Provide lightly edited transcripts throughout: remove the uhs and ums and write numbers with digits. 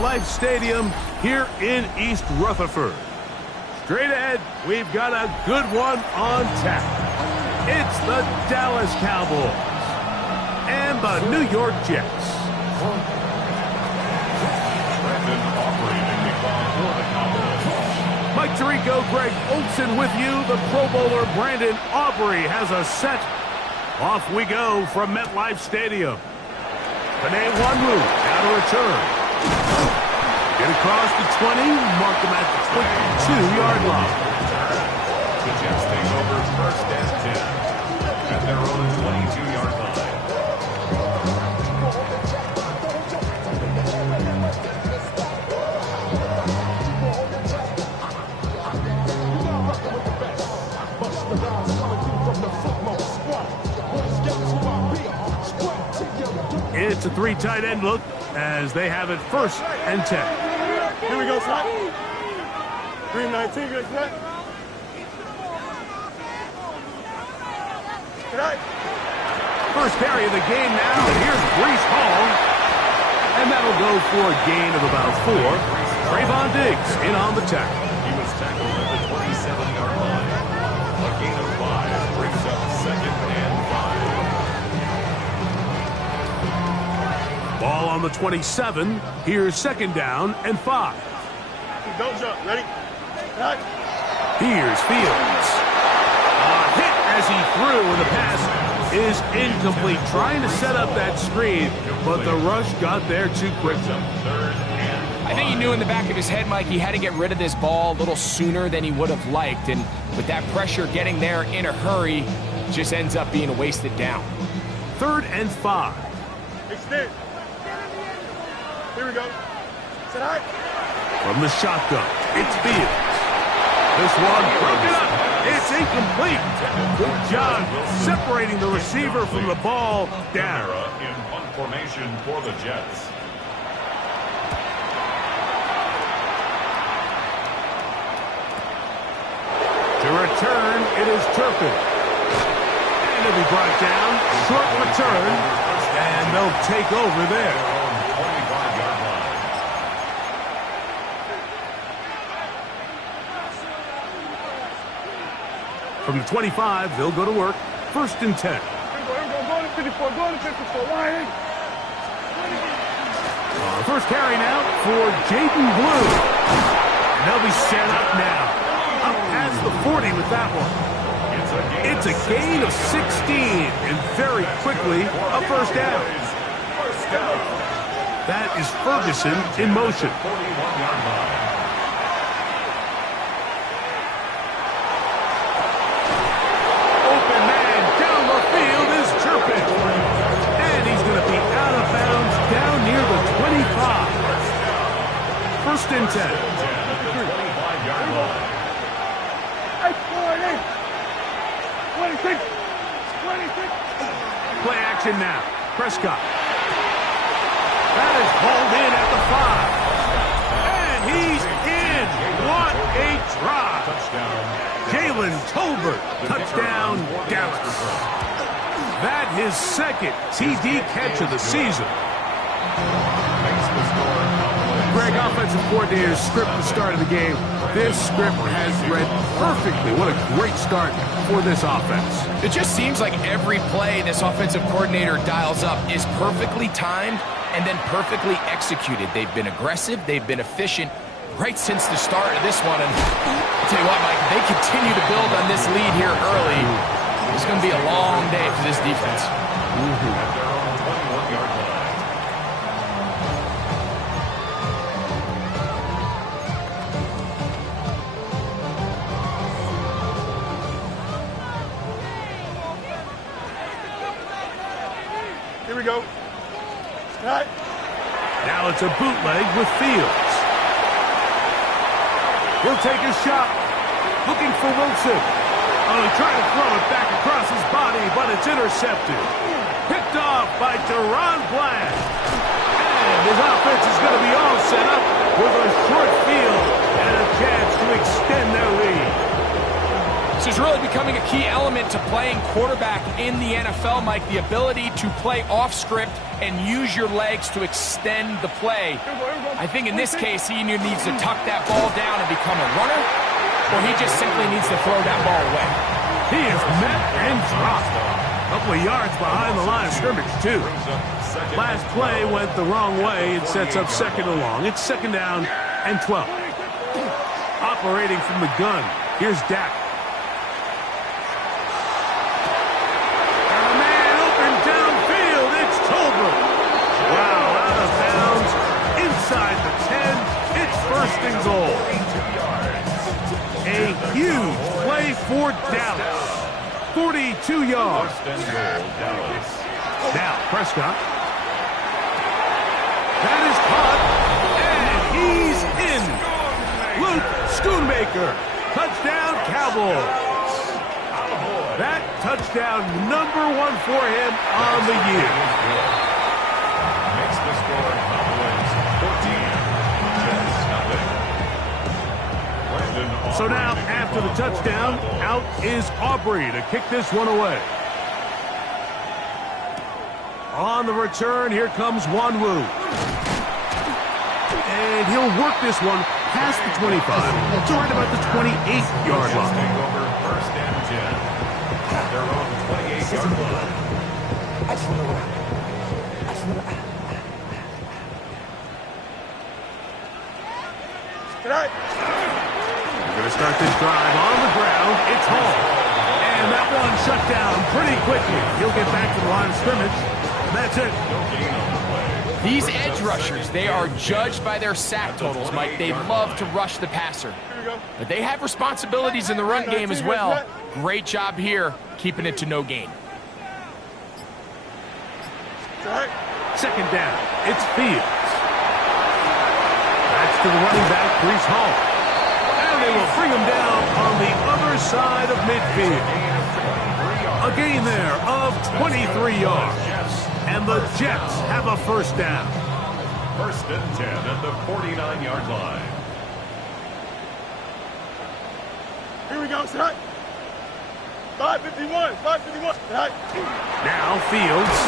MetLife Stadium here in East Rutherford. Straight ahead, we've got a good one on tap. It's the Dallas Cowboys and the New York Jets. Mike Tirico, Greg Olson with you. The Pro Bowler Brandon Aubrey has a set. Off we go from MetLife Stadium. Panay Wanwu, now to return. Get across the 20, mark them at the 22-yard line. The Jets take over first and 10 at their own 22-yard line. It's a three tight end look as they have it first and 10. Here we go, slot. 319, good set. First carry of the game now, and here's Breece Hall. And that'll go for a gain of about 4. Trayvon Diggs in on the tackle. He was tackled at the 27-yard line. A gain of 5 brings up second and 5. Ball on the 27. Here's second down and 5. Don't jump. Ready? Here's Fields. A hit as he threw, and the pass is incomplete. Trying to set up that screen, but the rush got there too quick. I think he knew in the back of his head, Mike, he had to get rid of this ball a little sooner than he would have liked. And with that pressure getting there in a hurry, just ends up being a wasted down. 3rd and 5. Extend. Here we go. Set high. From the shotgun, it's Fields. This one broken up. It's incomplete. Good job separating the receiver from the ball down. In punt formation for the Jets. To return, it is Turpin. And it'll be brought down. Short return. And they'll take over there. From the 25, they'll go to work. 1st and 10. Go to 54. Go to 54. Line. First carry now for Jaden Blue. And they'll be set up now. Up past the 40 with that one. It's a gain of 16. And very quickly, a first down. That is Ferguson in motion. First and 10. 25-yard line. 26. Play action now. Prescott. That is hauled in at the 5. And he's in. What a drop. Jalen Tolbert. Touchdown, Dallas. That his second TD catch of the season. Greg, offensive coordinator's script the start of the game. This script has read perfectly. What a great start for this offense. It just seems like every play this offensive coordinator dials up is perfectly timed and then perfectly executed. They've been aggressive. They've been efficient right since the start of this one. And I'll tell you what, Mike, they continue to build on this lead here early. It's going to be a long day for this defense. Here we go. Right. Now it's a bootleg with Fields. He'll take a shot. Looking for Wilson. Oh, he tried to throw it back across his body, but it's intercepted. Picked off by Deron Bland. And his offense is going to be all set up with a short field and a chance to extend their lead. So is really becoming a key element to playing quarterback in the NFL, Mike. The ability to play off script and use your legs to extend the play. I think in this case, he either needs to tuck that ball down and become a runner, or he just simply needs to throw that ball away. He is met and dropped. A couple of yards behind the line of scrimmage, too. Last play went the wrong way. It sets up second and long. It's second down and 12. Operating from the gun, here's Dak. And a man open downfield. It's Tolbert. Wow, out of bounds. Inside the 10. It's first and goal. A huge play for Dallas. 42 yards. Now, Prescott. That is caught, and he's in. Luke Schoonmaker. Touchdown, Cowboys. That touchdown number 1 for him on the year. Makes the score Cowboys 14, Jets nothing. So now, after the touchdown, out is Aubrey to kick this one away. On the return, here comes Wanwu. And he'll work this one past the 25 to right about the 28-yard line. Take over first and 10 at their own 28-yard line. We're going to start this drive on the ground. It's Hall. And that one shut down pretty quickly. He'll get back to the line of scrimmage. That's it. These edge rushers, they are judged by their sack totals, Mike. They love to rush the passer. But they have responsibilities in the run game as well. Great job here, keeping it to no gain. Second down. It's Fields. That's to the running back, Breece Hall. And they will bring him down on the other side of midfield. A gain there of 23 yards. And the Jets have a first down. First and 10 at the 49-yard line. Here we go, set. 551, 551. Set. Now Fields.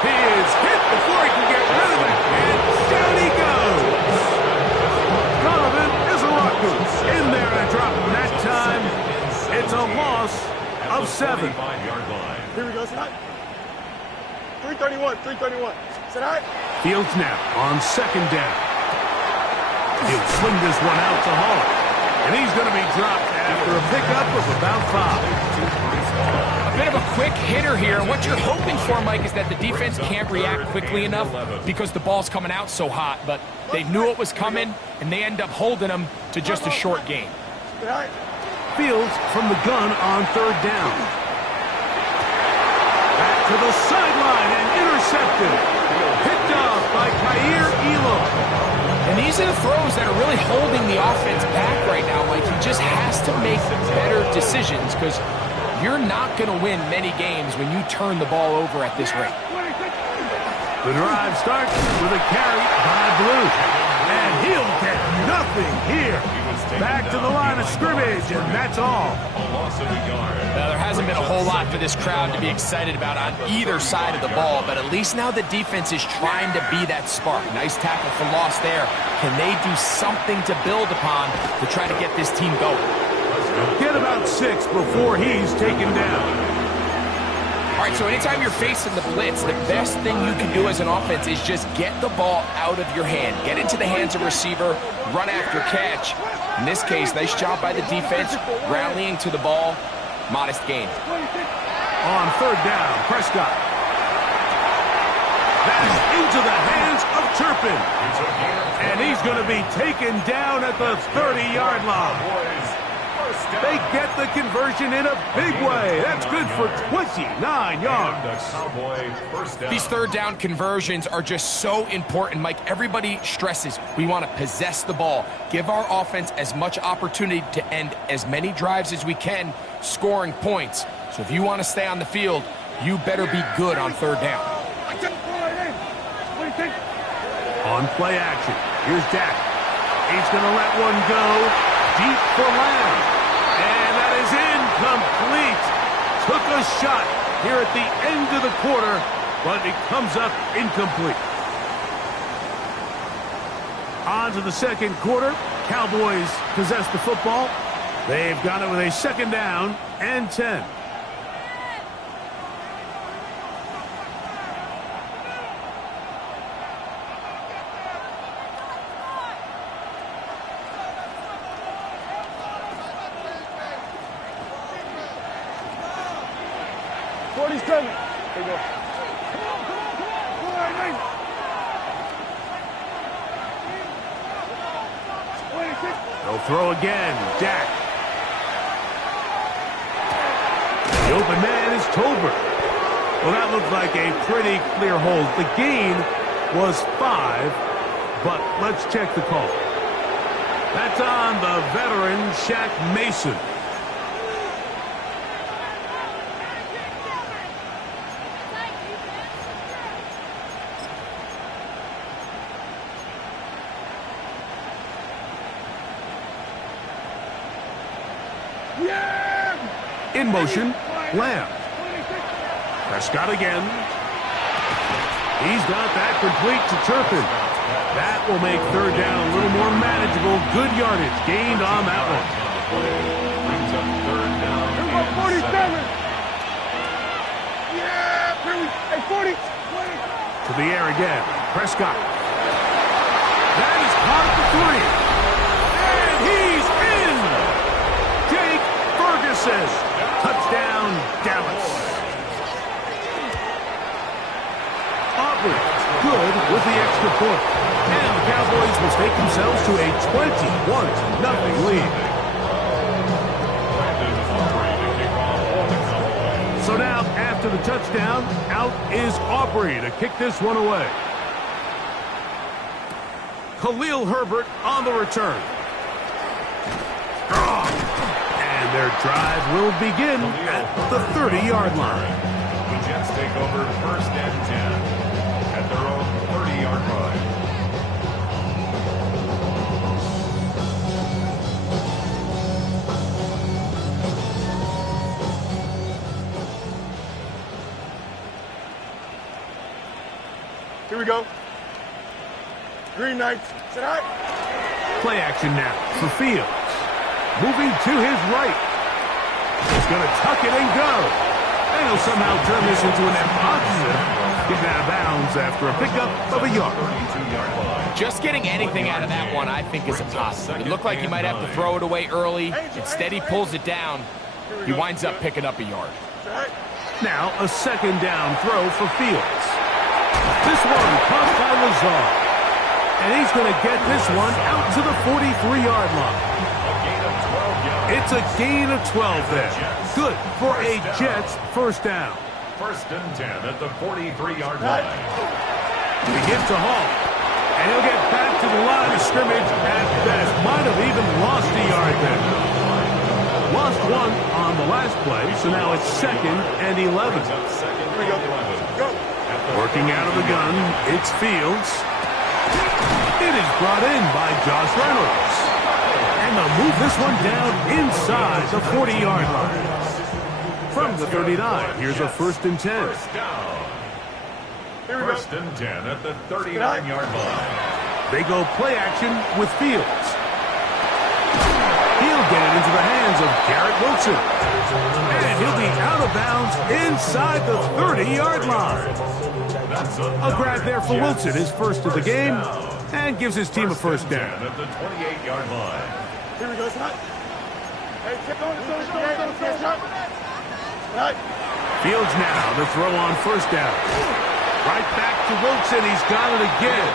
He is hit before he can get rid of it. And down he goes. Donovan Izaraku in there and a drop. And that time, it's a loss of 7. 5-yard line. Here we go, set. 331, 331. Set. Fields now on second down. He'll swing this one out to Hall. And he's going to be dropped after a pickup of about 5. A bit of a quick hitter here. And what you're hoping for, Mike, is that the defense can't react quickly enough because the ball's coming out so hot. But they knew it was coming, and they end up holding them to just a short gain. Fields from the gun on third down. Back to the sideline and intercepted. Picked off by Kaiir Elam. And these are the throws that are really holding the offense back right now. Like, he just has to make better decisions because you're not going to win many games when you turn the ball over at this rate. The drive starts with a carry by Blue. And he'll get nothing here. Back to the line of scrimmage, and that's all. Now, there hasn't been a whole lot for this crowd to be excited about on either side of the ball, but at least now the defense is trying to be that spark. Nice tackle for loss there. Can they do something to build upon to try to get this team going? Get about 6 before he's taken down. All right, so anytime you're facing the blitz, the best thing you can do as an offense is just get the ball out of your hand. Get into the hands of receiver, run after catch. In this case, nice job by the defense, rallying to the ball. Modest gain. On third down, Prescott. That's into the hands of Turpin. And he's going to be taken down at the 30-yard line. They get the conversion in a big way. That's good for 29 yards. These third down conversions are just so important, Mike. Everybody stresses we want to possess the ball, give our offense as much opportunity to end as many drives as we can, scoring points. So if you want to stay on the field, you better be good on third down. On play action, here's Dak. He's going to let one go deep for Lamb. And that is Incomplete. Took a shot here at the end of the quarter, but it comes up incomplete. On to the second quarter. Cowboys possess the football. They've got it with a second down and 10. They'll throw again. Dak. The open man is Tolbert. Well, that looked like a pretty clear hold. The gain was 5, but let's check the call. That's on the veteran Shaq Mason. In motion, Lamb. Prescott again. He's got that complete to Turpin. That will make third down a little more manageable. Good yardage gained on that one. Brings up third down. 47. Yeah, 40. To the air again. Prescott. That is caught at the 3. And he's in. Jake Ferguson. Touchdown, Dallas. Aubrey, good with the extra point. And the Cowboys will take themselves to a 21-0 lead. So now, after the touchdown, out is Aubrey to kick this one away. Khalil Herbert on the return. Their drive will begin at the 30-yard line. The Jets take over first and 10 at their own 30-yard line. Here we go. Green Knights. Sit high. Play action now for Fields. Moving to his right. He's going to tuck it and go. And he'll somehow turn this into a net positive. Getting out of bounds after a pickup of a yard. Just getting anything out of that one, I think, is a positive. It looked like he might have to throw it away early. Instead, he pulls it down. He winds up picking up a yard. Now, a second down throw for Fields. This one caught by Lazar. And he's going to get this one out to the 43-yard line. It's a gain of 12 there. Good for a Jets first down. First and 10 at the 43-yard line. He gets a Hall. And he'll get back to the line of scrimmage at best. Might have even lost a yard there. Lost one on the last play, so now it's second and 11. Working out of the gun, it's Fields. It is brought in by Josh Reynolds. And they'll move this one down inside the 40-yard line. From the 39, here's a first and 10. First and 10 at the 39-yard line. They go play action with Fields. He'll get it into the hands of Garrett Wilson. And he'll be out of bounds inside the 30-yard line. A grab there for Wilson, his first of the game, and gives his team a first down. At the 28-yard line. Here we go, son. Hey, keep going. Fields now to throw on first down. Right back to Wilson. He's got it again.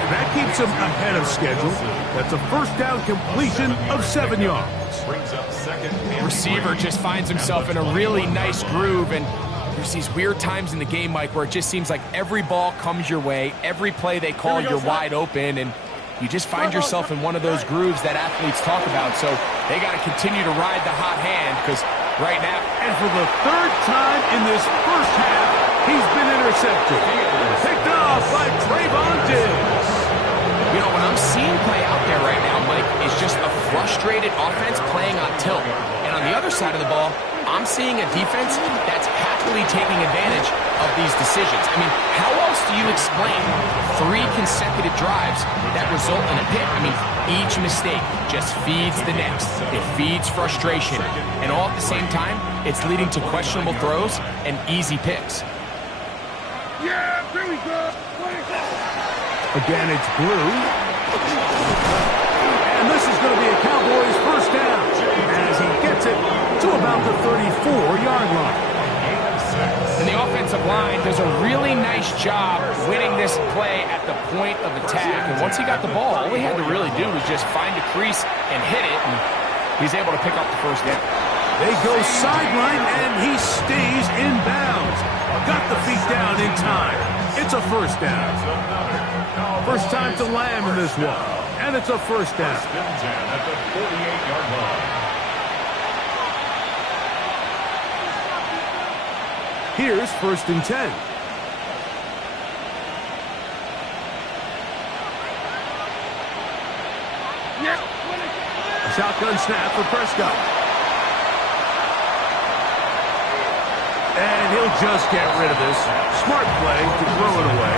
And that keeps him ahead of schedule. That's a first down completion of 7 yards. Brings up second. Receiver just finds himself in a really nice groove, and there's these weird times in the game, Mike, where it just seems like every ball comes your way, every play they call, you're wide open, and you just find yourself in one of those grooves that athletes talk about. So they got to continue to ride the hot hand, because right now, and for the third time in this first half, he's been intercepted. Picked off by Trayvon Diggs. You know, what I'm seeing play out there right now, Mike, is just a frustrated offense playing on tilt. And And on the other side of the ball, I'm seeing a defense that's happily taking advantage of these decisions. I mean, how else do you explain 3 consecutive drives that result in a pick? I mean, each mistake just feeds the next. It feeds frustration. And all at the same time, it's leading to questionable throws and easy picks. Yeah, here we go. Again, it's blue. And this is going to be a Cowboys first down as he gets it to about the 34-yard line. And the offensive line does a really nice job winning this play at the point of attack. And once he got the ball, all he had to really do was just find a crease and hit it, and he's able to pick up the first down. They go sideline, and he stays in bounds. Got the feet down in time. It's a first down. First time to Lamb in this one, and it's a first down. At the 48-yard line. Here's 1st and 10. A shotgun snap for Prescott. And he'll just get rid of this. Smart play to throw it away,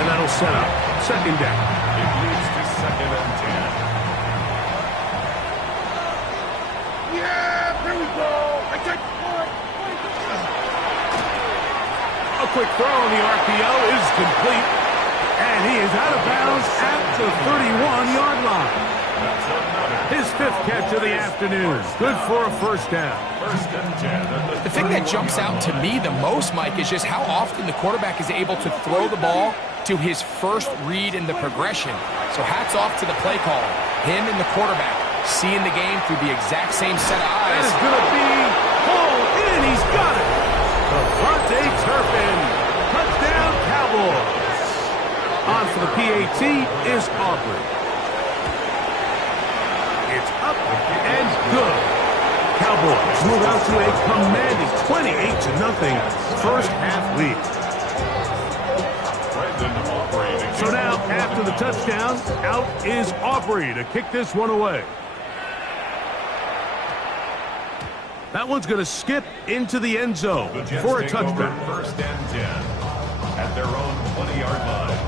and that'll set up 2nd down. It leads to 2nd and 10. Yeah, here we go. I got A quick throw on the RPO is complete, and he is out of bounds at the 31-yard line. His 5th catch of the afternoon. Good for a first down. 1st and 10. The thing that jumps out to me the most, Mike, is just how often the quarterback is able to throw the ball to his first read in the progression. So hats off to the play caller. Him and the quarterback seeing the game through the exact same set of That eyes. is going to be pulled in. He's got it. Devontae Turpin. Touchdown, Cowboys. On for the PAT is Aubrey. It's up and good. Cowboys move out to a commanding 28-0 first half lead. So now, after the touchdown, out is Aubrey to kick this one away. That one's going to skip into the end zone for a touchdown. 1st and 10 at their own 20-yard line.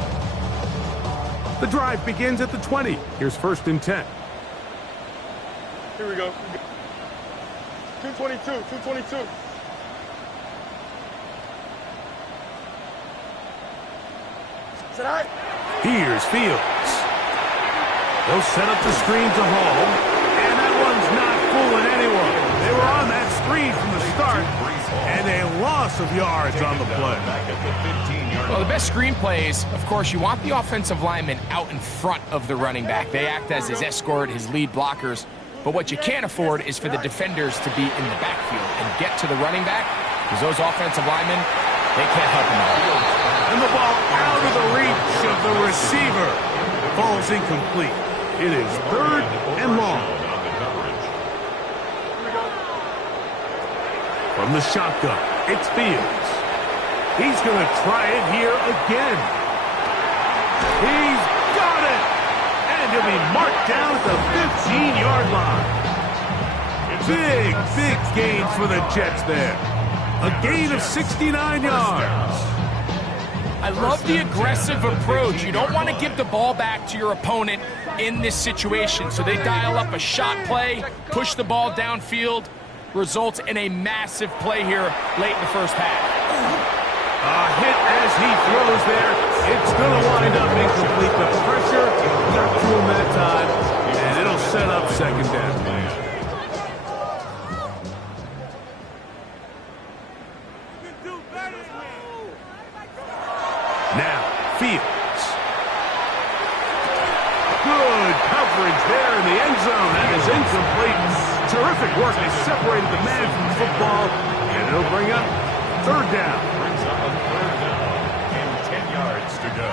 The drive begins at the 20. Here's 1st and 10. Here we go. 222, 222. Is that all right? Here's Fields. They'll set up the screen to Hall, and that one's not fooling anyone. They were on that screen from the start, and a loss of yards on the play. Well, the best screenplays, of course, you want the offensive lineman out in front of the running back. They act as his escort, his lead blockers. But what you can't afford is for the defenders to be in the backfield and get to the running back, because those offensive linemen, they can't help him out. And the ball out of the reach of the receiver. Falls incomplete. It is 3rd and long. From the shotgun, it's Fields. He's going to try it here again. He's got it! And he'll be marked down at the 15-yard line. Big gain for the Jets there. A gain of 69 yards. I love the aggressive approach. You don't want to give the ball back to your opponent in this situation. So they dial up a shot play, push the ball downfield, results in a massive play here late in the first half. A hit as he throws there. It's going to wind up incomplete. The pressure got to him that time, and it'll set up 2nd down. Now, Fields. Good coverage there in the end zone. That is incomplete. Terrific work. They separated the man from the football, and it'll bring up 3rd down. Brings up a 3rd down and 10 yards to go.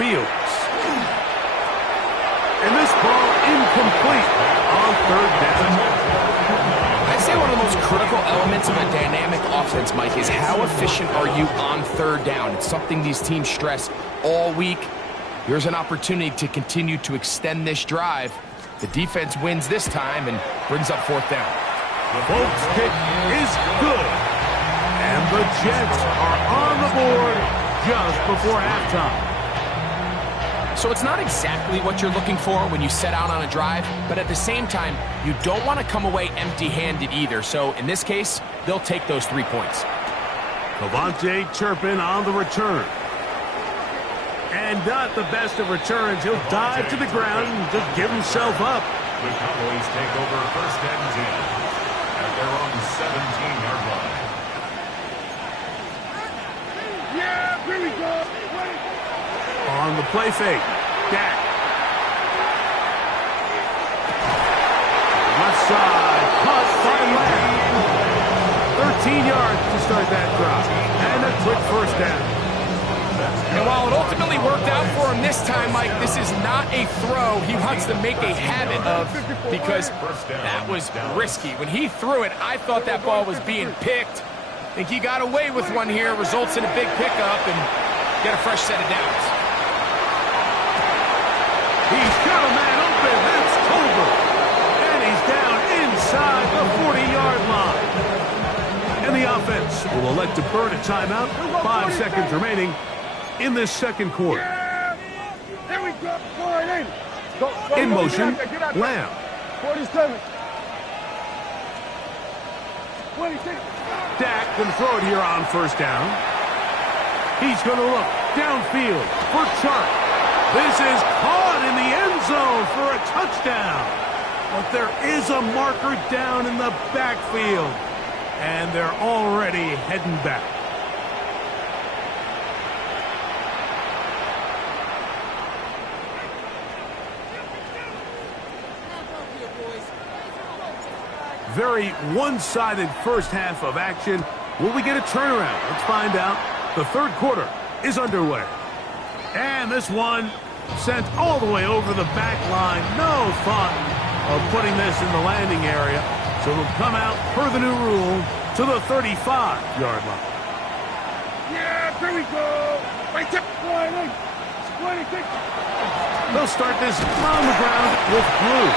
Fields. And this ball incomplete on 3rd down. I'd say one of the most critical elements of a dynamic offense, Mike, is how efficient are you on third down. It's something these teams stress all week. Here's an opportunity to continue to extend this drive. The defense wins this time and brings up fourth down. The Bolts kick is good. And the Jets are on the board just before halftime. So it's not exactly what you're looking for when you set out on a drive, but at the same time, you don't want to come away empty-handed either. So in this case, they'll take those 3 points. Cavante Turpin on the return. And not the best of returns. He'll dive to the ground and just give himself up. The Cowboys take over first and 10 at their own 17-yard line. Yeah, here we go. On the play fake, Dak. Left side, caught by Lamb. 13 yards to start that drive. And a quick first down. And while it ultimately worked out for him this time, Mike, this is not a throw he wants to make a habit of because that was risky. When he threw it, I thought that ball was being picked. I think he got away with one here, results in a big pickup and get a fresh set of downs. He's got a man open. That's Tolbert. And he's down inside the 40-yard line. And the offense will elect to burn a timeout. 5 seconds remaining in this second quarter. Here we go. Go In motion, get out. Lamb. 47. 26. Dak going to throw it here on first down. He's going to look downfield for Chark. This is caught in the end zone for a touchdown. But there is a marker down in the backfield. And they're already heading back. Very one-sided first half of action. Will we get a turnaround? Let's find out. The third quarter is underway. And this one sent all the way over the back line. No thought of putting this in the landing area. So it'll come out per the new rule to the 35-yard line. Yeah, here we go. Right there. 26. They'll start this on the ground with Blue.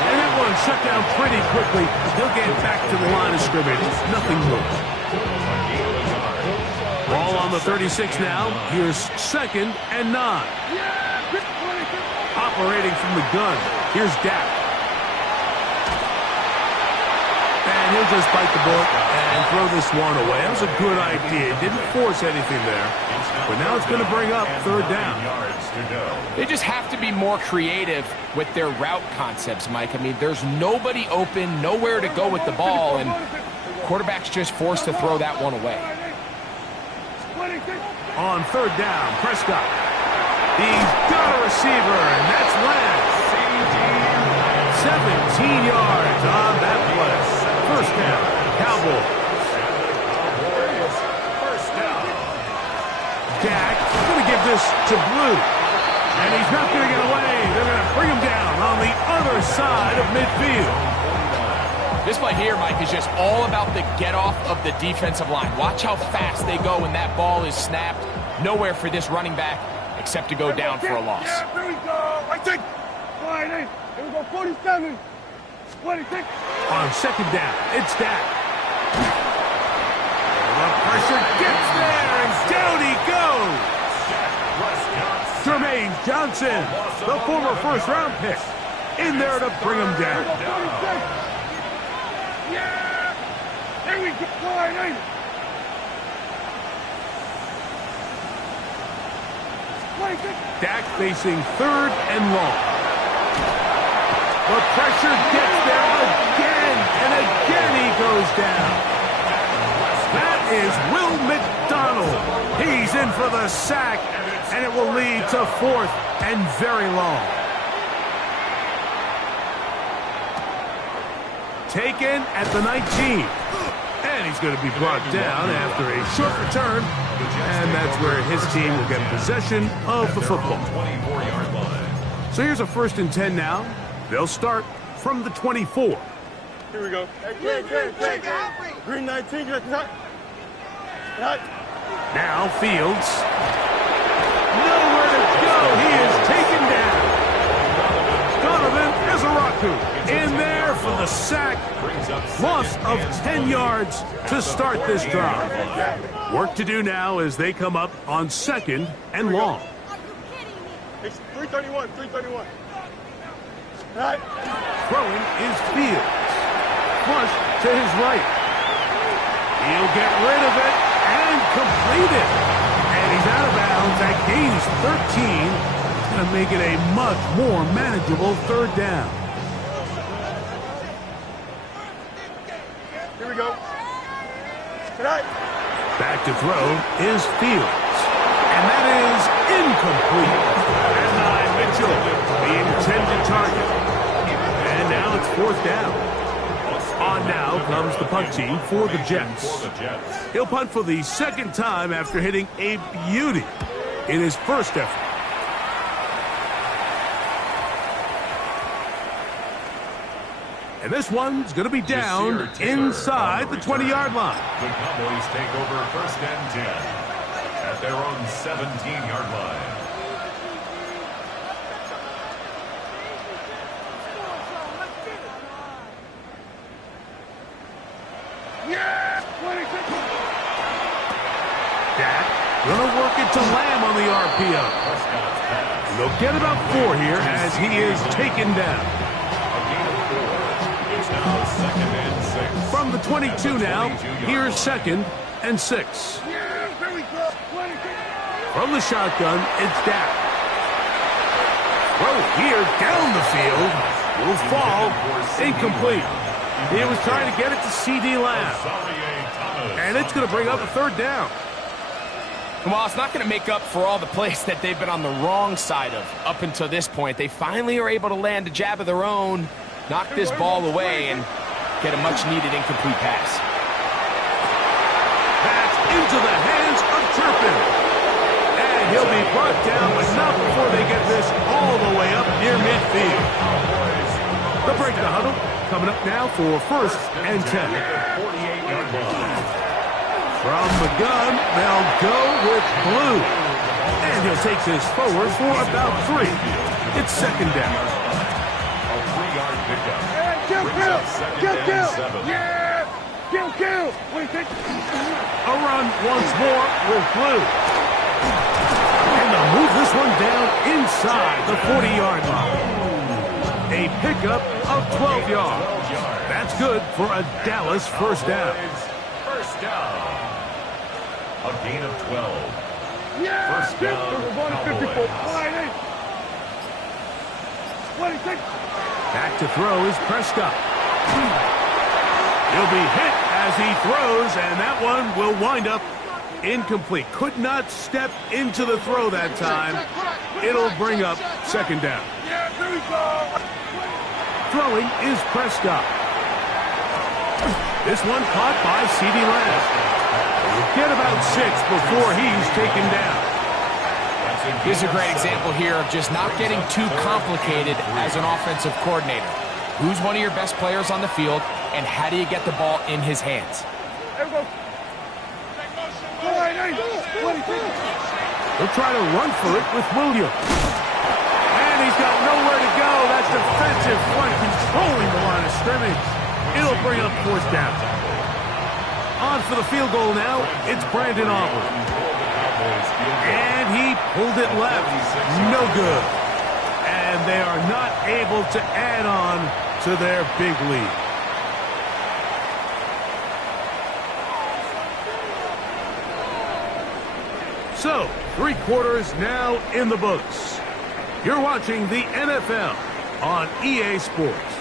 And that one shut down pretty quickly. He'll get back to the line of scrimmage. Nothing moves. Ball on the 36 now. Here's second and 9. Operating from the gun. Here's Dak. And he'll just bite the bullet and throw this one away. That was a good idea. Didn't force anything there. But now it's going to bring up third down. They just have to be more creative with their route concepts, Mike. I mean, there's nobody open, nowhere to go with the ball, and quarterback's just forced to throw that one away. On third down, Prescott. He's got a receiver, and that's Lamb. 17 yards on that play. First down, Cowboys. Dak going to give this to Blue. And he's not going to get away. They're going to bring him down on the other side of midfield. This play here, Mike, is just all about the get-off of the defensive line. Watch how fast they go when that ball is snapped. Nowhere for this running back except to go down for a loss. Yeah, here we go. Right there. Here we go. 47. 26. On second down, it's Dak. The pressure gets there, and down he goes. Jermaine Johnson, the former first-round pick, in there to bring him down. Yeah! Here we go! Dak facing third and long. The pressure gets there again, and again he goes down. That is Will McDonald. He's in for the sack, and it will lead to fourth and very long. Taken at the 19. And he's going to be brought down after a short return. And that's where his team will get possession of the football. So here's a 1st and 10 now. They'll start from the 24. Here we go. Hey, Green 19, get a Now Fields. Nowhere to go. He is taken down. Donovan Izaraku in there for the sack. Loss of 10 yards to start this drive. Work to do now as they come up on 2nd and long. It's 331. Throwing is Fields. Flush to his right. He'll get rid of it and complete it. And he's out of bounds. That gain is 13. It's going to make it a much more manageable 3rd down. Here we go. Back to throw is Fields. And that is incomplete. And Mitchell, the intended target. And now it's 4th down. On now comes the punt team for the Jets. He'll punt for the 2nd time after hitting a beauty in his first effort. And this one's going to be down inside the 20-yard line. The Cowboys take over 1st and 10 at their own 17-yard line. Dak gonna work it to Lamb on the RPO. They'll get about 4 here as he is taken down. It's now 2nd and 6. From the 22 now, here's 2nd and 6. From the shotgun, it's Dak. Throw here down the field. Will fall. Incomplete. He was trying to get it to C.D. Lamb. And it's going to bring up a 3rd down. Well, it's not going to make up for all the plays that they've been on the wrong side of up until this point. They finally are able to land a jab of their own, knock this ball away, and get a much-needed incomplete pass. That's into the hands of Turpin. And he'll be brought down, but not before they get this all the way up near midfield. The break the huddle coming up now for 1st and 10. 48-yard line. From the gun, they'll go with Blue. And he'll take this forward for about 3. It's 2nd down. A 3-yard pickup. Kill! Yeah! Kill! What do you think? A run once more with Blue. And they'll move this one down inside the 40-yard line. A pickup of 12 yards. That's good for a Dallas 1st down. 1st down. A gain of 12. Yeah! 1st down, Cowboys. What do you think? Back to throw is Prescott. He'll be hit as he throws, and that one will wind up incomplete. Could not step into the throw that time. It'll bring up 2nd down. Yeah, there we go. Throwing is Prescott. This one caught by C.D. Lamb. We'll get about 6 before he's taken down. Here's a great example here of just not getting too complicated as an offensive coordinator. Who's one of your best players on the field, and how do you get the ball in his hands? There we go. He'll try to run for it with Williams. And he's got nowhere to go. That defensive front controlling the line of scrimmage. It'll bring up 4th down. On for the field goal now, it's Brandon Aubrey. And he pulled it left. No good. And they are not able to add on to their big lead. So, 3 quarters now in the books. You're watching the NFL on EA Sports.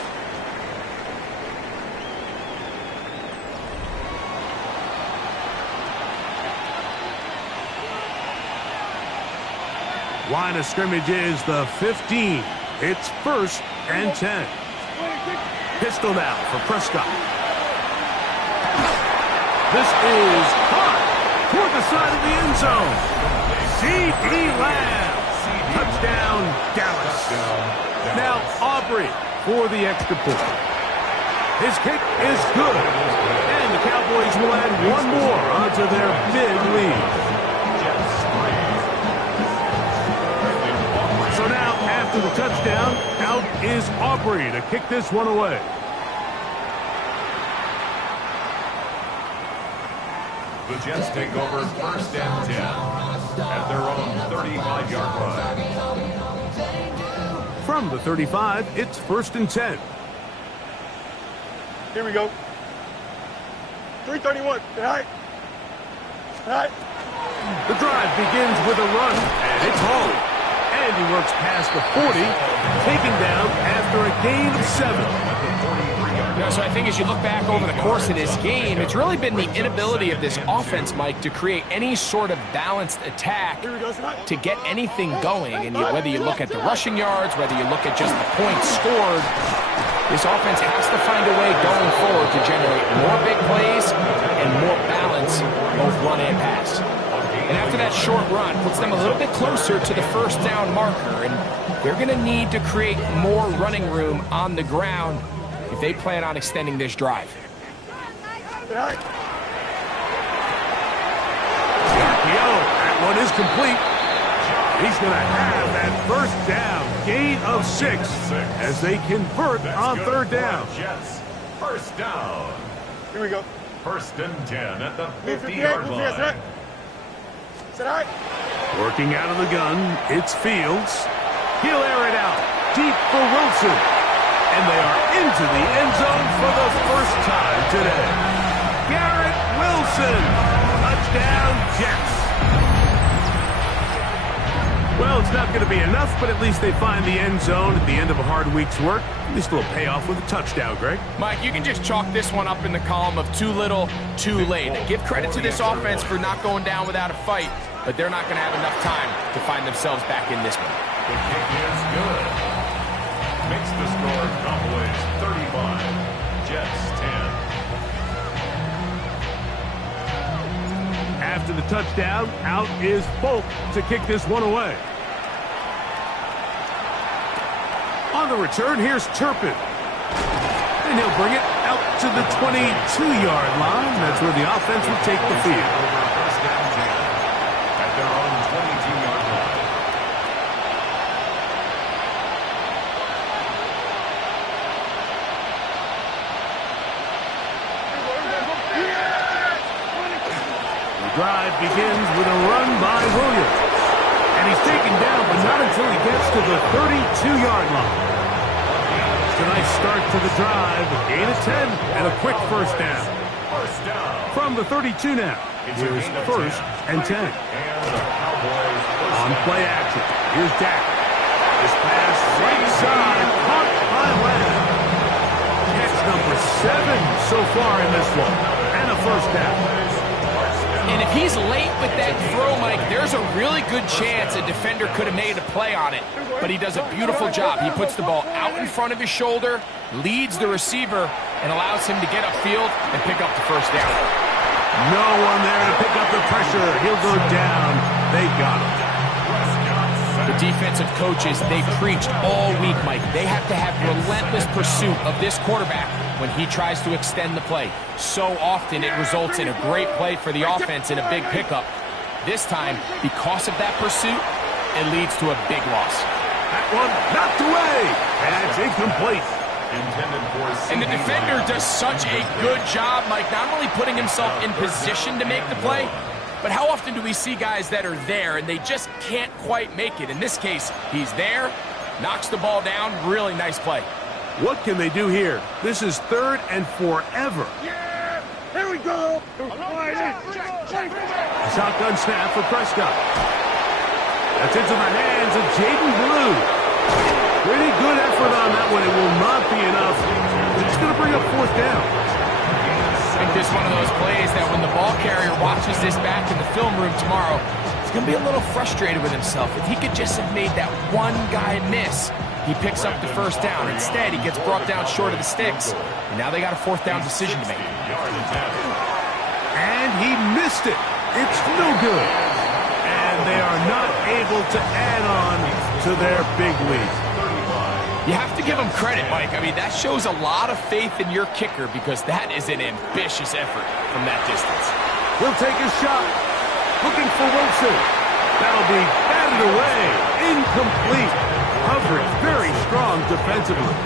Line of scrimmage is the 15. It's 1st and 10. Pistol now for Prescott. This is caught toward the side of the end zone. C.D. Lamb. Touchdown, Dallas. Now Aubrey for the extra point. His kick is good. And the Cowboys will add one more onto their big lead. So now, after the touchdown, out is Aubrey to kick this one away. The Jets take over first and 10 at their own 35-yard line. From the 35, it's first and 10. Here we go. 331. All right. All right. The drive begins with a run, and it's home. And he works past the 40, taken down after a gain of 7. So I think as you look back over the course of this game, it's really been the inability of this offense, Mike, to create any sort of balanced attack to get anything going. And whether you look at the rushing yards, whether you look at just the points scored, this offense has to find a way going forward to generate more big plays and more balance, both run and pass. And after that short run, puts them a little bit closer to the first down marker, and they're going to need to create more running room on the ground if they plan on extending this drive. That one is complete. He's going to have that first down, gain of 6, as they convert on third down. Jets, first down. Here we go. First and 10 at the 50-yard line. Working out of the gun, it's Fields. He'll air it out, deep for Wilson. And they are into the end zone for the first time today. Garrett Wilson, touchdown Jets. Well, it's not going to be enough, but at least they find the end zone at the end of a hard week's work. At least it'll pay off with a touchdown, Greg. Mike, you can just chalk this one up in the column of too little, too late. Give credit to this offense for not going down without a fight, but they're not going to have enough time to find themselves back in this one. The kick is good. Makes the score Cowboys 35, Jets 10. After the touchdown, out is Folk to kick this one away. On the return, here's Turpin. And he'll bring it out to the 22-yard line. That's where the offense will take the field. First and 10 at their own 22-yard line. The drive begins with a run by Williams. And he's taken down, but not until he gets to the 32-yard line. It's a nice start to the drive, a gain of 10, and a quick first down. First down. From the 32 now, here's first and 10. On play action, here's Dak. This pass right side, caught by Lamb. Catch number 7 so far in this one, and a first down. And if he's late with that throw, Mike, there's a really good chance a defender could have made a play on it. But he does a beautiful job. He puts the ball out in front of his shoulder, leads the receiver, and allows him to get upfield and pick up the first down. No one there to pick up the pressure. He'll go down. They got him. The defensive coaches, they preached all week, Mike. They have to have relentless pursuit of this quarterback when he tries to extend the play. So often it results in a great play for the offense and a big pickup. This time, because of that pursuit, it leads to a big loss. That one knocked away, and it's incomplete. And the defender does such a good job, Mike, not only putting himself in position to make the play, but how often do we see guys that are there and they just can't quite make it? In this case, he's there, knocks the ball down, really nice play. What can they do here? This is third and forever. Yeah! Here we go! Shotgun snap for Prescott. That's into the hands of Jaden Blue. Pretty good effort on that one. It will not be enough. It's going to bring up fourth down. I think this is one of those plays that when the ball carrier watches this back in the film room tomorrow, he's going to be a little frustrated with himself. If he could just have made that one guy miss, he picks up the first down. Instead, he gets brought down short of the sticks. And now they got a fourth down decision to make. And he missed it. It's no good. And they are not able to add on to their big lead. You have to give him credit, Mike. I mean, that shows a lot of faith in your kicker because that is an ambitious effort from that distance. He'll take a shot. Looking for Wilson. That'll be batted away. Incomplete. Coverage very strong defensively.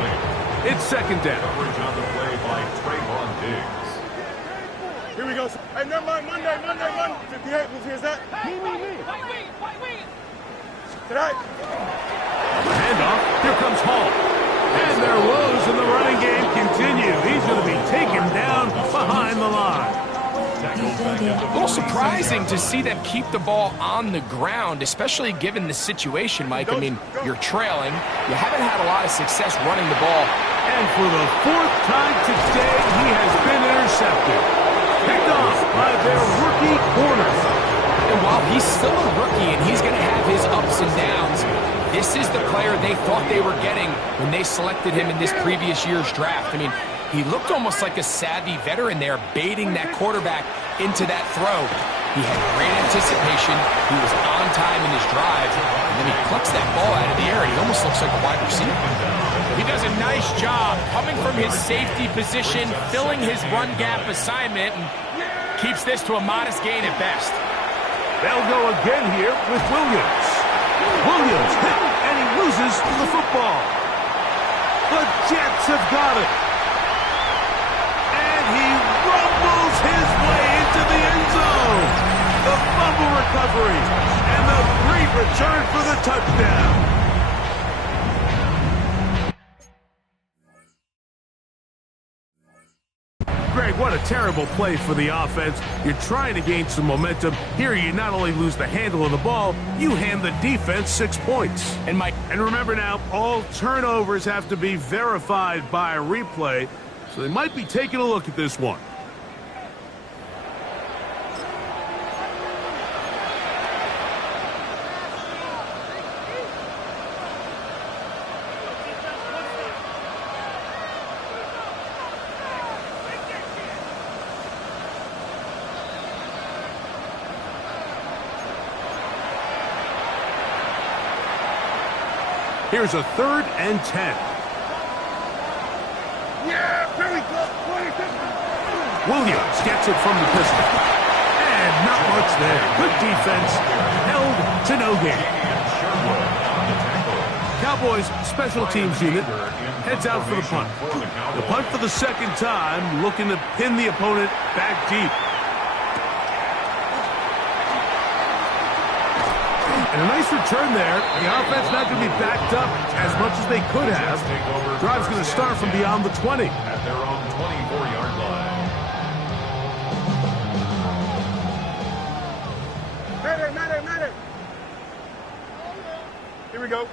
It's second down. Coverage on the play by Trayvon Diggs. Here we go. Hey, never mind. Monday. 58. Who's here's that? Me. Tonight. Handoff. Here comes Hall. And their woes in the running game continue. He's going to be taken down behind the line. A little surprising to see them keep the ball on the ground, especially given the situation, Mike. I mean, you're trailing. You haven't had a lot of success running the ball. And for the fourth time today, he has been intercepted. Picked off by their rookie corner. And while he's still a rookie and he's going to have his ups and downs, this is the player they thought they were getting when they selected him in this previous year's draft. I mean, he looked almost like a savvy veteran there, baiting that quarterback into that throw. He had great anticipation. He was on time in his drive. And then he plucks that ball out of the air, and he almost looks like a wide receiver. He does a nice job coming from his safety position, filling his run gap assignment, and keeps this to a modest gain at best. They'll go again here with Williams. Williams hit, and he loses the football. The Jets have got it. And he rumbles his way into the end zone. The fumble recovery and the great return for the touchdown. Greg, what a terrible play for the offense. You're trying to gain some momentum. Here you not only lose the handle of the ball, you hand the defense 6 points. And remember now, all turnovers have to be verified by a replay, so they might be taking a look at this one. Here's a 3rd and 10. Yeah, very good. Williams gets it from the pistol. And not much there. Good defense. Held to no gain. Cowboys special teams unit heads out for the punt. The punt for the second time, looking to pin the opponent back deep. And a nice return there. The offense not going to be backed up as much as they could have. Drive's going to start from beyond the 20. At their own 24-yard line. Mayday. Here we go.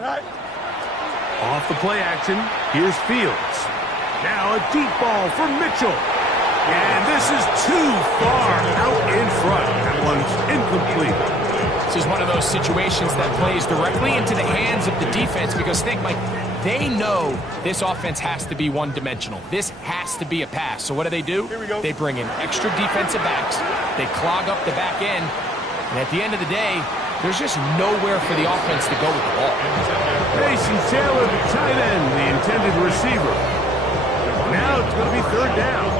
All right. Off the play action, here's Fields. Now a deep ball for Mitchell. And this is too far out in front. That one's incomplete. This is one of those situations that plays directly into the hands of the defense because think, Mike, they know this offense has to be one-dimensional. This has to be a pass. So what do? Here we go. They bring in extra defensive backs. They clog up the back end. And at the end of the day, there's just nowhere for the offense to go with the ball. Mason Taylor, the tight end, the intended receiver. Now it's going to be 3rd down.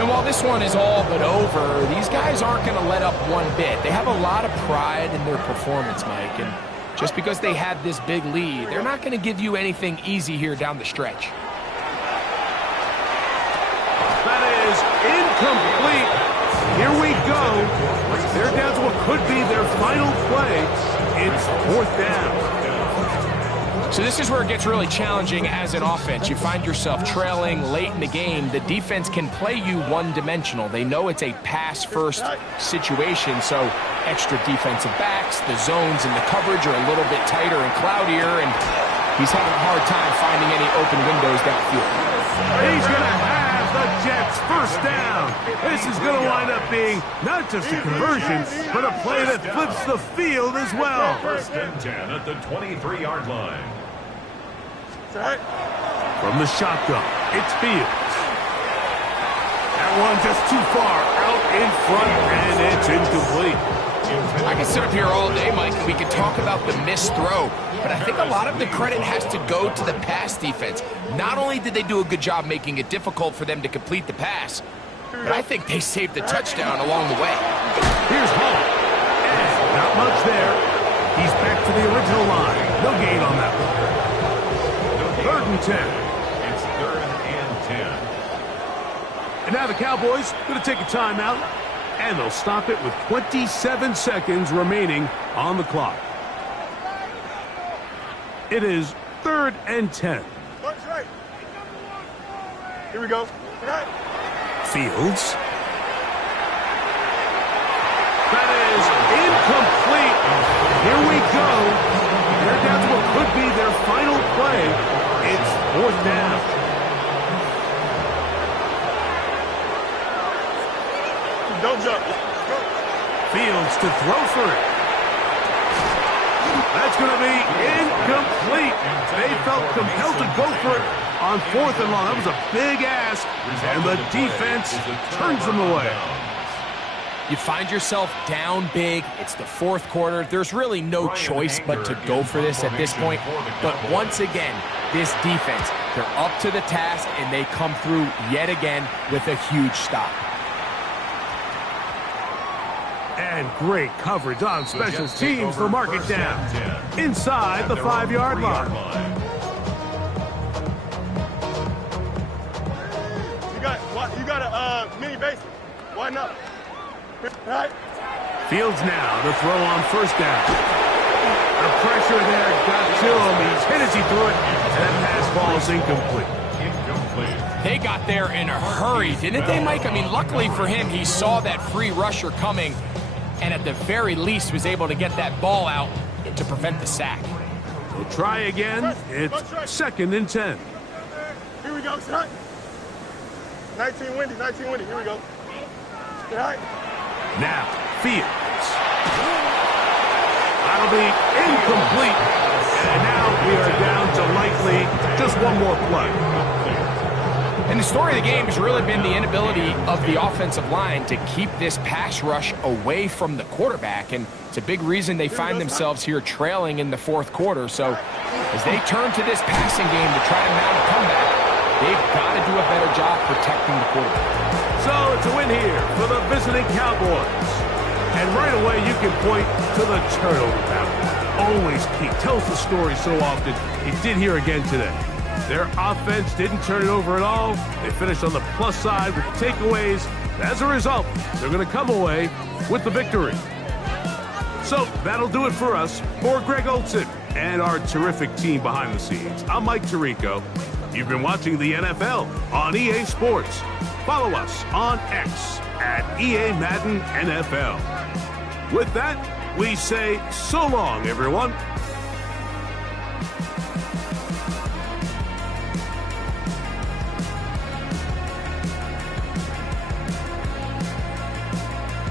And while this one is all but over, these guys aren't going to let up one bit. They have a lot of pride in their performance, Mike. And just because they had this big lead, they're not going to give you anything easy here down the stretch. That is incomplete. Here we go. They're down to what could be their final play. It's 4th down. So this is where it gets really challenging as an offense. You find yourself trailing late in the game. The defense can play you one-dimensional. They know it's a pass-first situation, so extra defensive backs, the zones and the coverage are a little bit tighter and cloudier, and he's having a hard time finding any open windows downfield. He's going to have the Jets first down. This is going to wind up being not just a conversion, but a play that flips the field as well. 1st and 10 at the 23-yard line. From the shotgun, it's Fields. That one just too far out in front, and it's incomplete. I can sit up here all day, Mike, and we can talk about the missed throw, but I think a lot of the credit has to go to the pass defense. Not only did they do a good job making it difficult for them to complete the pass, but I think they saved the touchdown along the way. Here's Hull. And not much there. He's back to the original line. No gain on that one. 3rd and 10. It's 3rd and 10. And now the Cowboys going to take a timeout, and they'll stop it with 27 seconds remaining on the clock. It is 3rd and 10. Right. Here we go. Right. Fields. That is incomplete. Here we go. They're down to what could be their final play. It's 4th down. Don't jump. Fields to throw for it. That's going to be incomplete. They felt compelled to go for it on 4th and long. That was a big ask, and the defense turns them away. You find yourself down big. It's the 4th quarter. There's really no choice but to go for this at this point. But once again, this defense, they're up to the task, and they come through yet again with a huge stop. And great coverage on special teams to mark it down inside the 5-yard line. You got a mini base. Why not? Right. Fields now to throw on 1st down. The pressure there got to him. He's hit as he threw it, and that pass ball is incomplete. They got there in a hurry, didn't they, Mike? I mean, luckily for him, he saw that free rusher coming, and at the very least was able to get that ball out to prevent the sack. We'll try again. It's 2nd and 10. Here we go, son. 19 windy. Here we go. Right. Now, Fields. That'll be incomplete. And now we are down to likely just one more play. And the story of the game has really been the inability of the offensive line to keep this pass rush away from the quarterback. And it's a big reason they find themselves here trailing in the 4th quarter. So as they turn to this passing game to try and mount a comeback, they've got to do a better job protecting the quarterback. So it's a win here for the visiting Cowboys. And right away you can point to the turnover battle. Always key. Tells the story so often. It did here again today. Their offense didn't turn it over at all. They finished on the plus side with the takeaways. As a result, they're going to come away with the victory. So that'll do it for us. For Greg Olson and our terrific team behind the scenes, I'm Mike Tirico. You've been watching the NFL on EA Sports. Follow us on X at EA Madden NFL. With that, we say so long, everyone.